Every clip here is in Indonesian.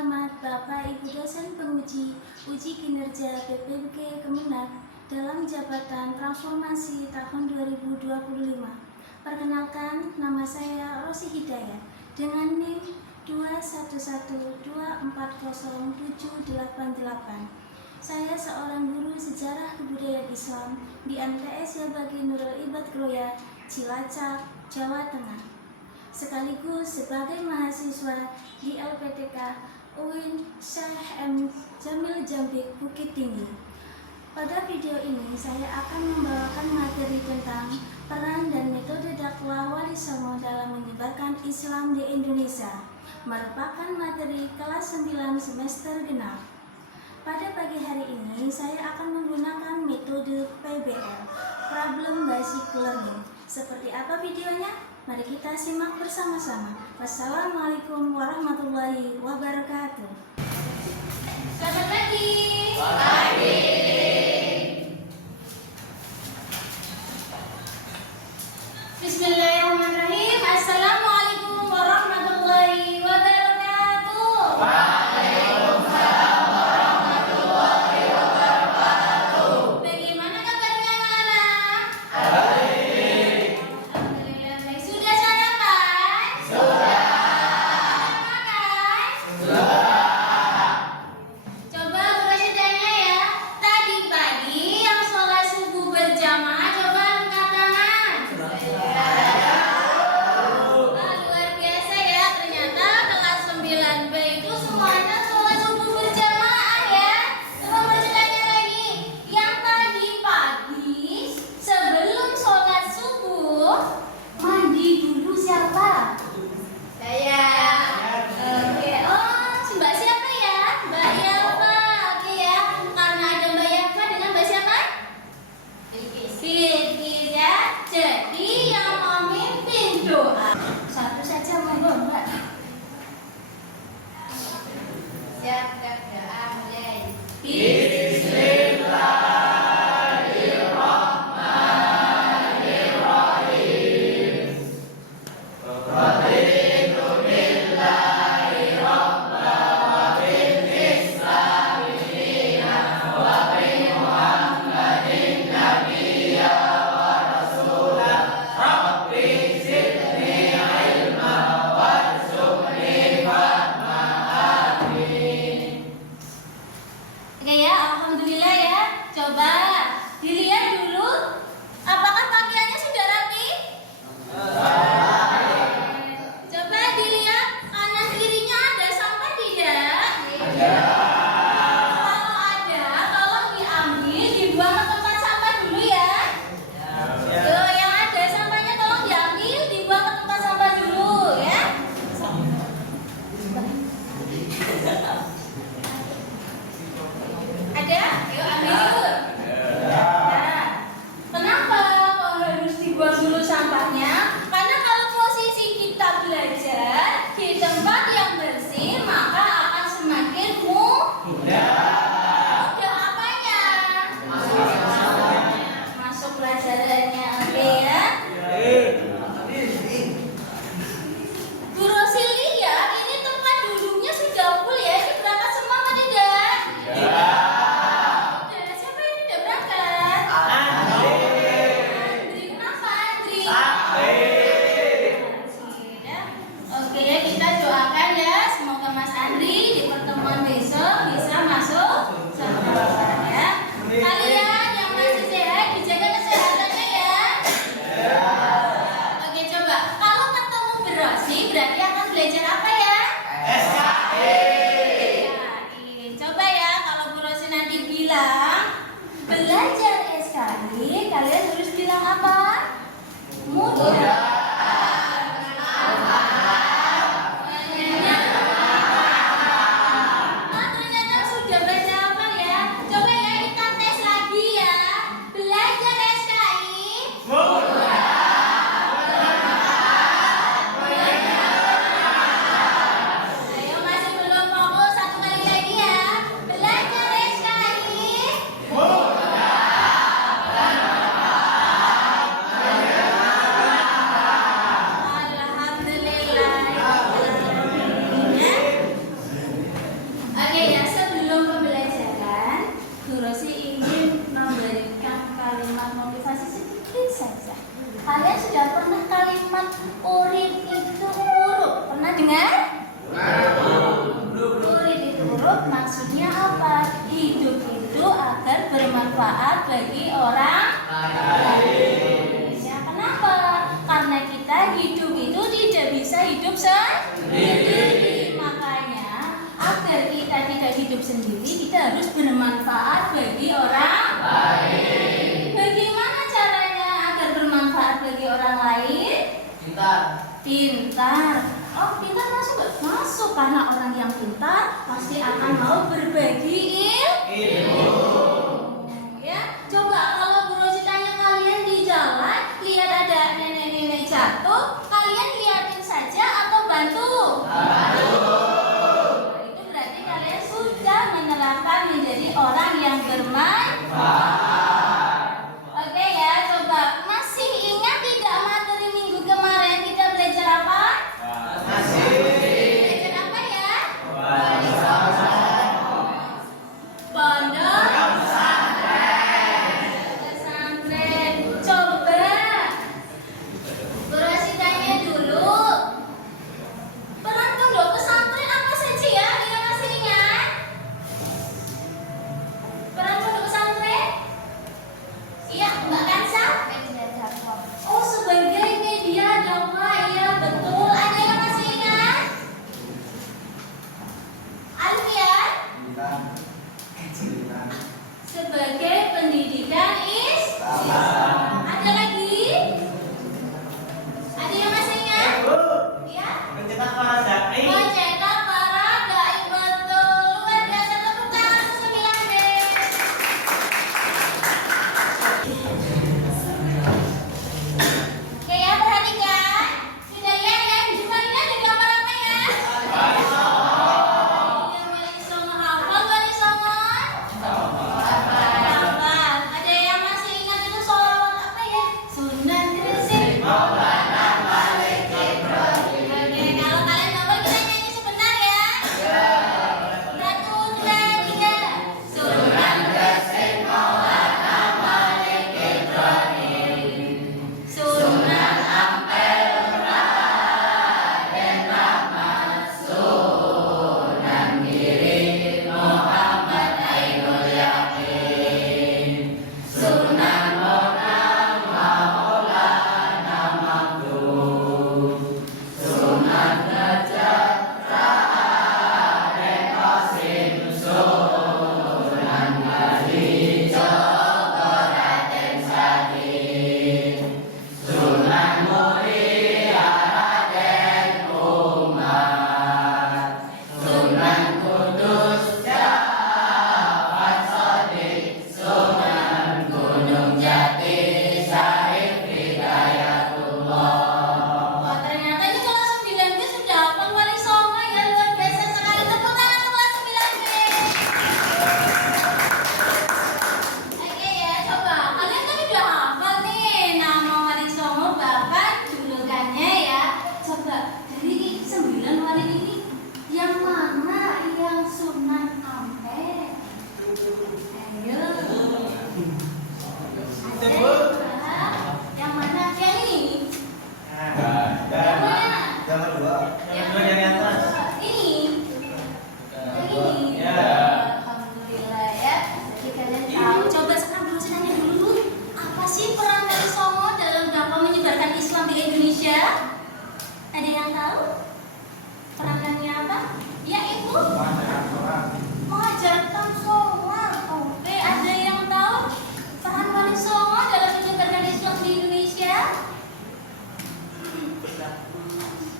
hormat Bapak Ibu dosen penguji uji kinerja BPK Kemenag dalam jabatan transformasi tahun 2025. Perkenalkan, nama saya Rosi Hidayat dengan NIM 211240788. Saya seorang guru sejarah kebudayaan Islam di MTS Yabagi Nurul Ibad Kroya, Cilacap, Jawa Tengah. Sekaligus sebagai mahasiswa di LPTK UIN Syekh M. Jamil Jambik Bukit Tinggi. Pada video ini saya akan membawakan materi tentang peran dan metode dakwah Wali Songo dalam menyebarkan Islam di Indonesia, merupakan materi kelas 9 semester genap. Pada pagi hari ini saya akan menggunakan metode PBL, Problem Basic Learning. Seperti apa videonya? Mari kita simak bersama-sama. Wassalamualaikum warahmatullahi wabarakatuh. Selamat pagi. Pagi. Bismillahirrahmanirrahim. Assalamualaikum warahmatullahi wabarakatuh. Waalaikumsalam warahmatullahi wabarakatuh. Bagaimana kabarnya anak-anak? Baik. Alhamdulillah baik. Sudah sarapan? Sudah. Makan? Sudah. Coba Bro tanya ya. Tadi pagi yang sholat subuh berjamaah coba angkat tangan. Luar biasa ya, ternyata kelas 9B itu semuanya sholat subuh berjamaah ya. Coba mau tanya lagi, yang tadi pagi sebelum sholat subuh mandi dulu siapa? Saya. Oke, Mbak siapa ya? Mbak Yalfa. Oke ya, karena ada Mbak Yalfa dengan Mbak siapa? Bilqis ya. Jadi yang memimpin doa satu saja monggo Mbak. Siap, doa mulai. Oke ya, alhamdulillah ya. Coba dilihat dulu, apakah pakaiannya sudah rapi? Coba dilihat kanan kirinya ada sampah tidak? Kalau ada, tolong diambil, dibuang ke tempat sampah dulu ya. Tuh, yang ada sampahnya tolong diambil, dibuang ke tempat sampah dulu ya. Ada? Yuk ambil yuk. Nah, kenapa kok harus dibuang dulu sampahnya? Karena kalau posisi kita belajar di tempat yang bersih, maka akan semakin mudah apanya? Masuk pelajarannya. Oke ya. Bu Rosili ya, ini tempat duduknya sudah full ya. Ini berangkat semua apa tidak? Siapa yang tidak berangkat? Andri. Kenapa Andri? Oke ya, kita doakan ya, semoga Mas Andri di pertemuan besok bisa masuk sama ya. Kalian yang masih sehat dijaga kesehatannya ya. Oke, coba kalau ketemu Berosi berarti akan belajar apa ya? Coba ya, kalau Bu Rosi nanti bilang belajar SKI, kalian harus bilang apa? Mudah. Ternyata sudah baca apa ya? Coba ya kita tes lagi ya. Belajar SKI. Ayo masih belum fokus, satu kali lagi ya. Belajar SKI. bermanfaat bagi orang lain. Ya, kenapa? Karena kita hidup itu tidak bisa hidup sendiri. Makanya agar kita tidak hidup sendiri, kita harus bermanfaat bagi orang lain. Bagaimana caranya agar bermanfaat bagi orang lain? Pintar. Oh, pintar masuk nggak? Masuk, karena orang yang pintar pasti akan mau berbagi ilmu. Ya, coba kalau Bu Rosi tanya kalian di jalan, lihat ada nenek-nenek jatuh, kalian liatin saja atau bantu? Itu berarti kalian sudah menerapkan menjadi orang yang bermanfaat. Oke ya, coba masih ingat tidak materi minggu kemarin kita belajar apa? Belajar apa ya? Pondok pesantren. Coba Bu Rosi tanya dulu, peran pondok pesantren apa saja ya? Dia masih ingat? Peran pondok pesantren? Iya, Mbak Kansa? Oh, sebagai media dakwah, iya betul. Ada yang masih ingat? Alfian? Sebagai pendidikan Islam. Ada lagi? Ada yang masih ingat? Iya? Mencetak para dai, betul. Luar biasa, tepuk tangan untuk 9B. Oke ya, perhatikan. Sudah lihat ya, di depan ini ada gambar apa ya? Iya, Wali Songo. Hafal Wali Songo? Hafal. Ada yang masih ingat itu sholawat apa ya? Sunan Gresik. Oke, kalau kalian hafal kita nyanyi sebentar ya. 1, 2, 3. Sunan Gresik Maulana Malik Ibrahim. Sunan Ampel Raden Rahmat. Sunan Giri Muhammad Ainul Yakin. Sunan Bonang Maulana Maktum. Sunan Najat Raden Qasim. Sunan Kalijogo Raden Sadim. Sunan Muria Raden Umar. Sunan Kudus Jafar Shadiq. Sunan Gunung Jati Syarif Hidayatullah. Wah, ternyata ini kelas 9B sudah hafal Wali Songo ya, luar biasa sekali. Tepuk tangan untuk kelas 9B. Oke ya, coba kalian kan udah hafal nih nama Wali Songo, bahkan julukannya ya. Coba dari 9 wali ini, yang mana yang Sunan Ampel? Ayo. Ada yang mana? Yang ini? Yang mana? Yang ini? Yang ini? Alhamdulillah ya. Jadi kalian tahu. Coba sekarang dulu saya nanya dulu, apa sih peran Wali Songo dalam dakwah menyebarkan Islam di Indonesia? Ada yang tahu? Peranannya apa? Ya, Ibu? Mengajarkan sholat. Oke, ada yang tahu peran Wali Songo dalam menyebarkan Islam di Indonesia?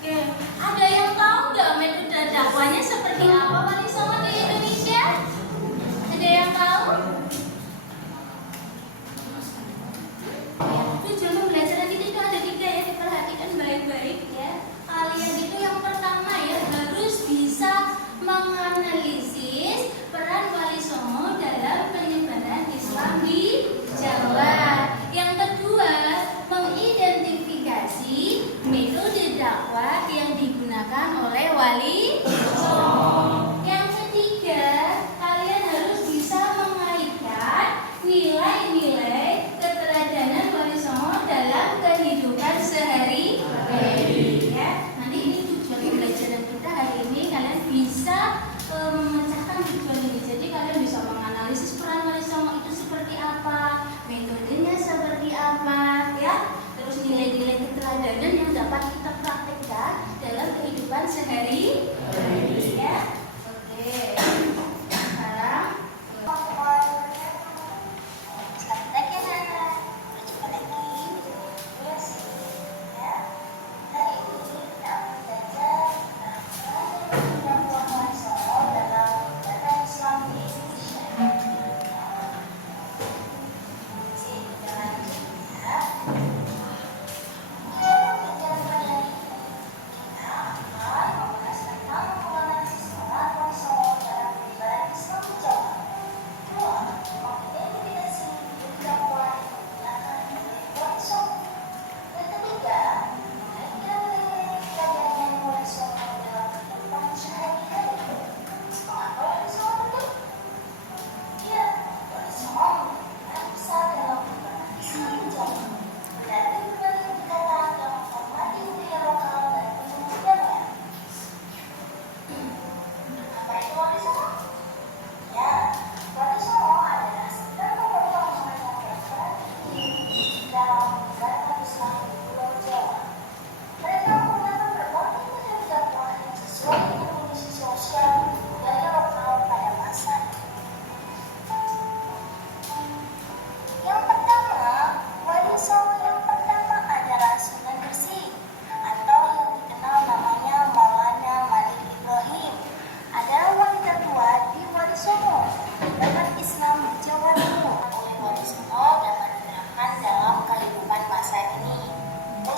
Oke, ada yang tahu nggak metode dakwahnya seperti apa Wali Songo di Indonesia? Ada yang tahu? Tujuan pembelajaran kita itu ada 3 ya, diperhatikan baik-baik ya. Kalian itu yang pertama ya harus bisa menganalisis peran Wali Songo dalam penyebaran Islam di Jawa. Yang kedua, mengidentifikasi metode dakwah yang digunakan oleh Wali Songo. Yang ketiga, kalian harus bisa mengaitkan nilai-nilai keteladanan Wali Songo dalam dan yang dapat kita praktekkan dalam kehidupan sehari-hari ya. Oke. Sekarang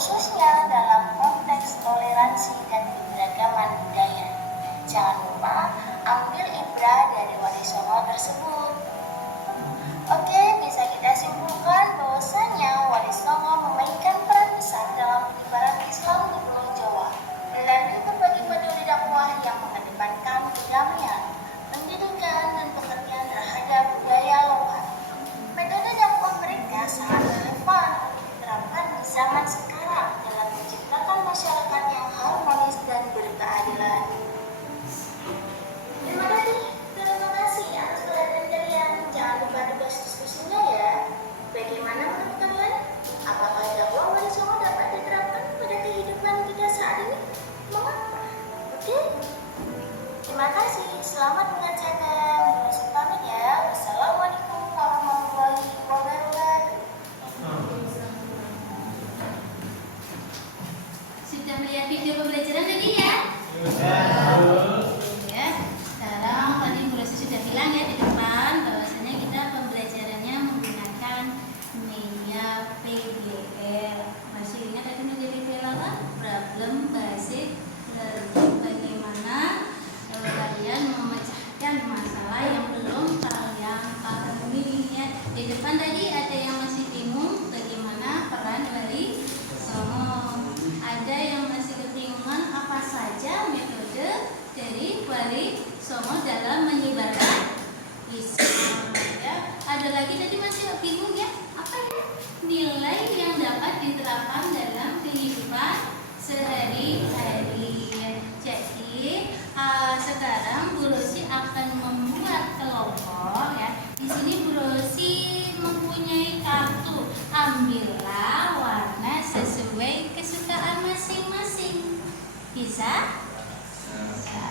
khususnya dalam konteks toleransi dan keberagaman budaya. Jangan lupa ambil ibrah dari Wali Songo tersebut. Oke, bisa kita simpulkan bahwasanya Wali Songo memainkan peran besar dalam penyebaran Islam di Pulau Jawa melalui berbagai metode dakwah yang mengedepankan kedamaian, pendidikan, dan pengertian terhadap budaya lokal. Metode dakwah mereka sangat relevan untuk diterapkan di zaman sekarang dalam menciptakan masyarakat yang harmonis dan berkeadilan. Terima kasih atas perhatian kalian. Jangan lupa tugas diskusinya ya. Bagaimana menurut kalian? Apakah dakwah Wali Songo dapat diterapkan pada kehidupan kita saat ini? Mengapa? Oke? Terima kasih. Selamat mengerjakan. Langsung pamit ya. Wassalamualaikum warahmatullahi wabarakatuh. Sudah melihat video pembelajaran tadi ya? Ya. Sekarang tadi Bu Rosi sudah bilang ya di depan bahwasanya kita pembelajarannya menggunakan media PBL. Masih ingat tadi media PBL apa? Problem Basic Learning. Bagaimana kalian memecahkan masalah yang belum kalian pahami ya. Di depan tadi ada yang masih bingung bagaimana peran Wali Songo. Ada yang masih kebingungan apa saja metode dari Wali Songo dalam menyebarkan Islam ya. Ada lagi tadi masih bingung ya, apa ya nilai yang dapat diterapkan dalam kehidupan sehari-hari ya. Jadi sekarang Bu Rosi akan membuat kelompok ya. Di sini Bu Rosi mempunyai kartu. Ambillah warna sesuai kesukaan masing-masing. Bisa? Bisa.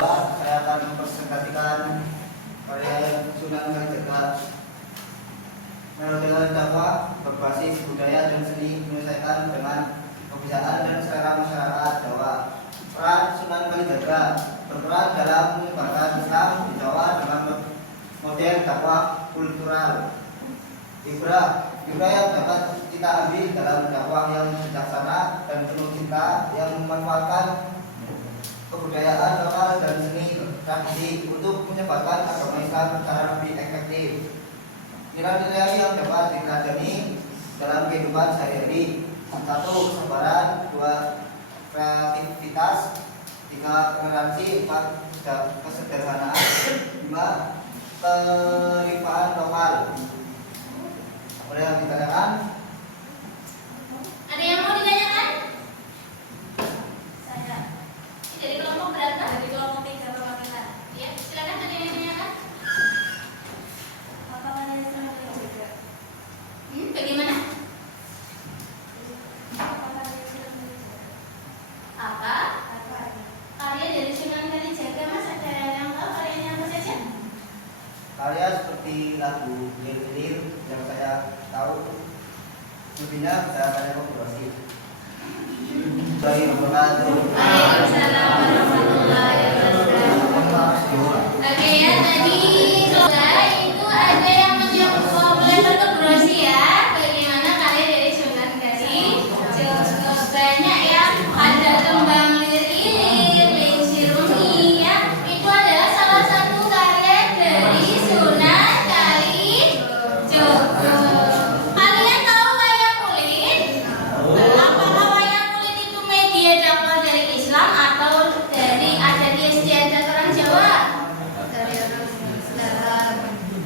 Saya akan mempresentasikan karya Sunan Kalijaga. Melodi dakwah berbasis budaya dan seni menyelesaikan dengan kebiasaan dan selera masyarakat Jawa. Peran Sunan Kalijaga berperan dalam menyebarkan Islam di Jawa dengan model dakwah kultural. Ibrah yang dapat kita ambil dalam dakwah yang bijaksana dan penuh cinta yang memanfaatkan kebudayaan lokal dan seni tradisi untuk menyebarkan agama Islam secara lebih efektif. Nilai-nilai yang dapat diteladani dalam kehidupan sehari-hari: 1. Kesabaran, 2. Kreativitas, 3. Toleransi, 4. Kesederhanaan, 5. Kearifan lokal. Boleh yang ditanyakan? Ada yang mau ditanyakan? Saya. Dari kelompok berapa? Dari kelompok 3 Bapak Kela. Ya, silakan ada yang ditanyakan. Apa karya Sunan Kalijaga? Bagaimana? Apa karya Sunan Kalijaga? Apa? Karya dari Sunan Kalijaga, Mas, ada yang tahu karyanya apa saja? Karya seperti lagu Lir-Lir yang saya tahu, lebihnya saya akan evaluasi. Waalaikumsalam warahmatullahi wabarakatuh. Oke ya, tadi itu ada yang melempar ke brosi ya. Bagaimana kalian dari Sunan Kalijaga? Banyak ya, ada tembang lir-ilir, lingsir wengi ya. Itu adalah salah satu karya dari Sunan Kalijaga. Kalian tahu wayang kulit? Apakah wayang kulit itu media dakwah dari Islam atau dari adat istiadat orang Jawa? Dari orang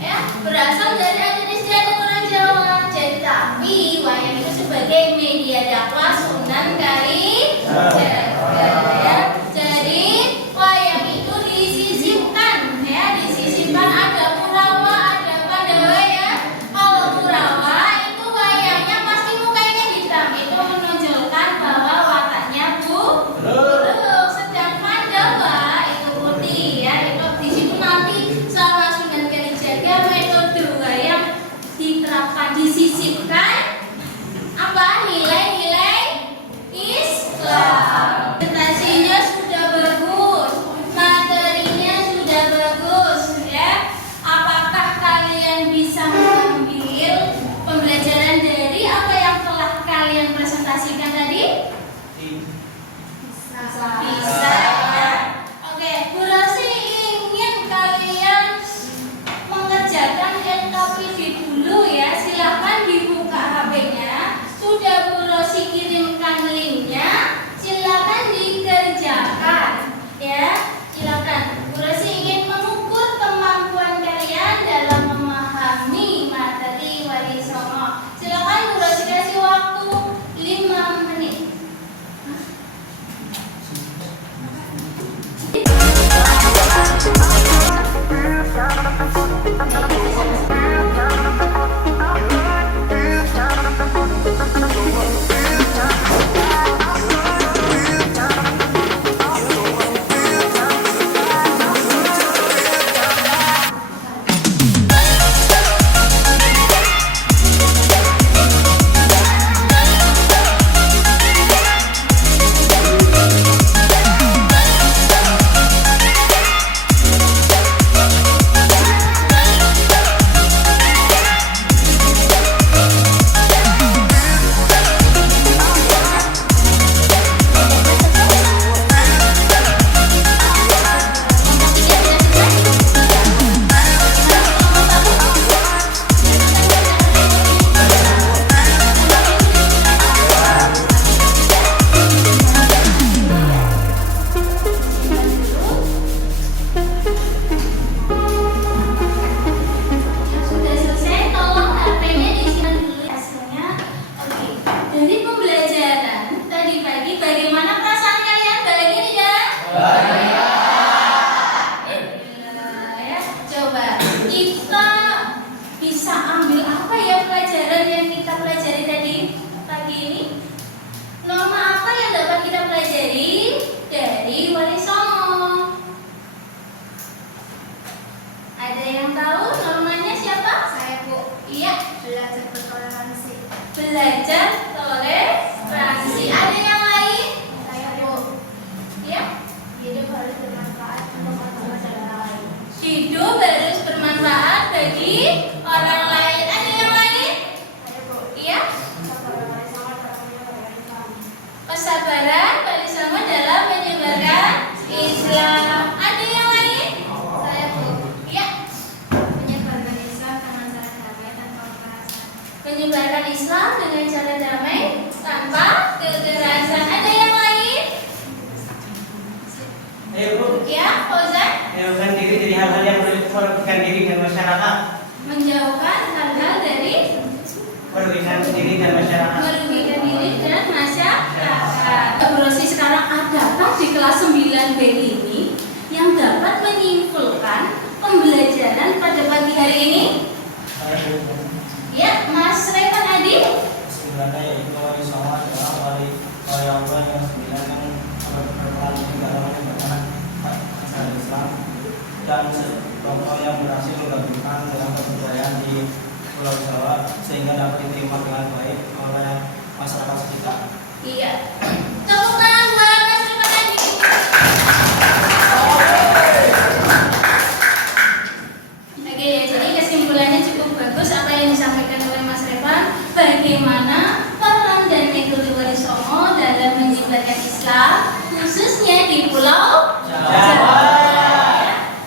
ya, berasal dari adat istiadat orang Jawa. Jadi tapi wayang itu sebagai media dakwah Sunan Kalijaga ya. Jadi wayang itu disisipkan ya, disisipkan ada Kurawa, ada Pandawa ya. Kalau Kurawa itu wayangnya pasti mukanya hitam, itu menunjukkan bahwa wataknya buruk. Sedang Pandawa itu putih ya. Itu di situ nanti sama Sunan Kalijaga metode wayang diterapkan, disisipkan apa nilai-nilai Islam. Presentasinya sudah bagus, materinya sudah bagus ya. Apakah kalian bisa mengambil pembelajaran dari apa yang telah kalian presentasikan tadi? Bisa ya. Oke, Bu Rosi ingin kalian mengerjakan LKPD dulu ya. Silahkan dibuka HP-nya. Sudah Bu Rosi kirimkan linknya. Silakan dikerjakan ya. Silakan. Bu Rosi ingin mengukur kemampuan kalian dalam memahami materi Wali Songo. Silakan Bu Rosi kasih waktu 5 menit. Sudah selesai, tolong HP-nya disimpan dulu hasilnya. Oke, dari pembelajaran tadi pagi, bagaimana perasaan kalian? Bahagia tidak? Bahagia. Ya, coba kita bisa ambil apa ya pelajaran yang kita pelajari tadi pagi ini? Norma apa yang dapat kita pelajari dari Wali Songo? masyarakat. Menjauhkan hal-hal dari Merugikan diri dan masyarakat. merugikan diri dan masyarakat. Bu Rosi, sekarang adakah di kelas 9B ini yang dapat menyimpulkan pembelajaran pada pagi hari ini? Ya, Mas Revan Adi. Sebenarnya yaitu wali songo adalah wali Allah yang sembilan yang berperan di dalam masyarakat Islam dan tokoh yang berhasil menggabungkan dalam kebudayaan di Pulau Jawa sehingga dapat diterima dengan baik oleh masyarakat sekitar. Iya. Tepuk tangan buat Mas Revan Adi. Oke, jadi kesimpulannya cukup bagus apa yang disampaikan oleh Mas Revan. Bagaimana peran dan metode wali songo dalam menyebarkan Islam khususnya di Pulau Jawa.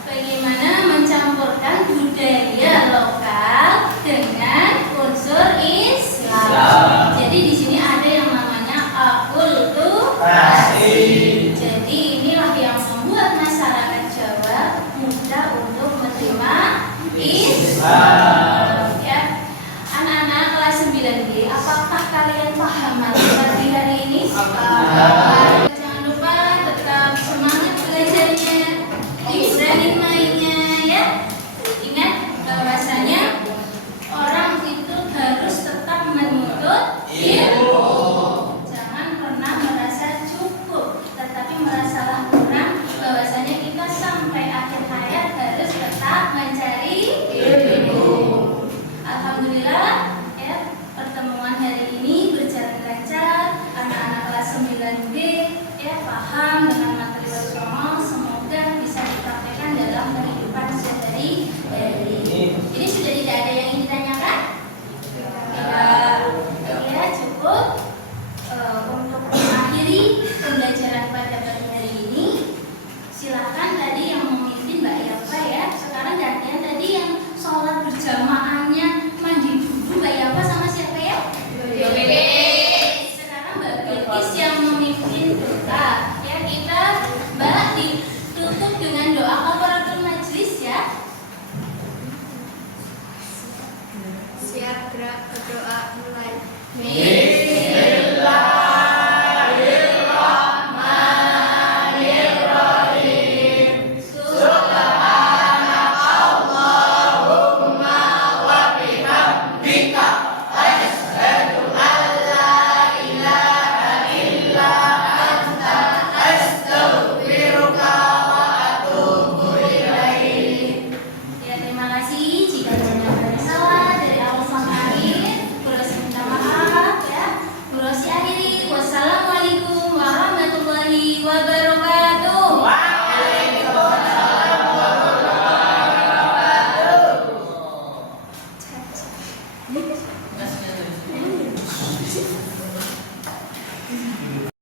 Bagaimana mencampurkan budaya lokal dengan unsur Islam. Jadi di sini ada yang namanya akulturasi. Jadi inilah yang membuat masyarakat Jawa mudah untuk menerima Islam. Ya, anak-anak kelas 9B, apakah kalian paham materi hari ini? Jangan lupa tetap semangat belajarnya, berani mainnya ya. Ingat bahwasanya orang itu harus tetap menuntut ilmu. Jangan pernah merasa cukup, tetapi merasalah kurang. Bahwasanya kita sampai akhir hayat harus tetap mencari ilmu. Alhamdulillah ya, pertemuan hari ini berjalan lancar. Anak-anak kelas 9B ya paham dengan materi wali songo. Semoga bisa dipraktekkan dalam kehidupan sehari-hari. Ini sudah tidak ada yang ingin ditanyakan? Ya, cukup. Untuk mengakhiri pembelajaran pada pagi hari ini, silakan tadi yang memimpin Mbak Yafa ya. Sekarang gantian tadi yang sholat berjamaahnya mandi dulu Mbak Yafa sama siapa ya? Sekarang Mbak Bilkis yang memimpin doa. Ya, kita Mbak ditutup dengan doa kafaratul majlis ya. Siap, gerak, berdoa, mulai. Amin.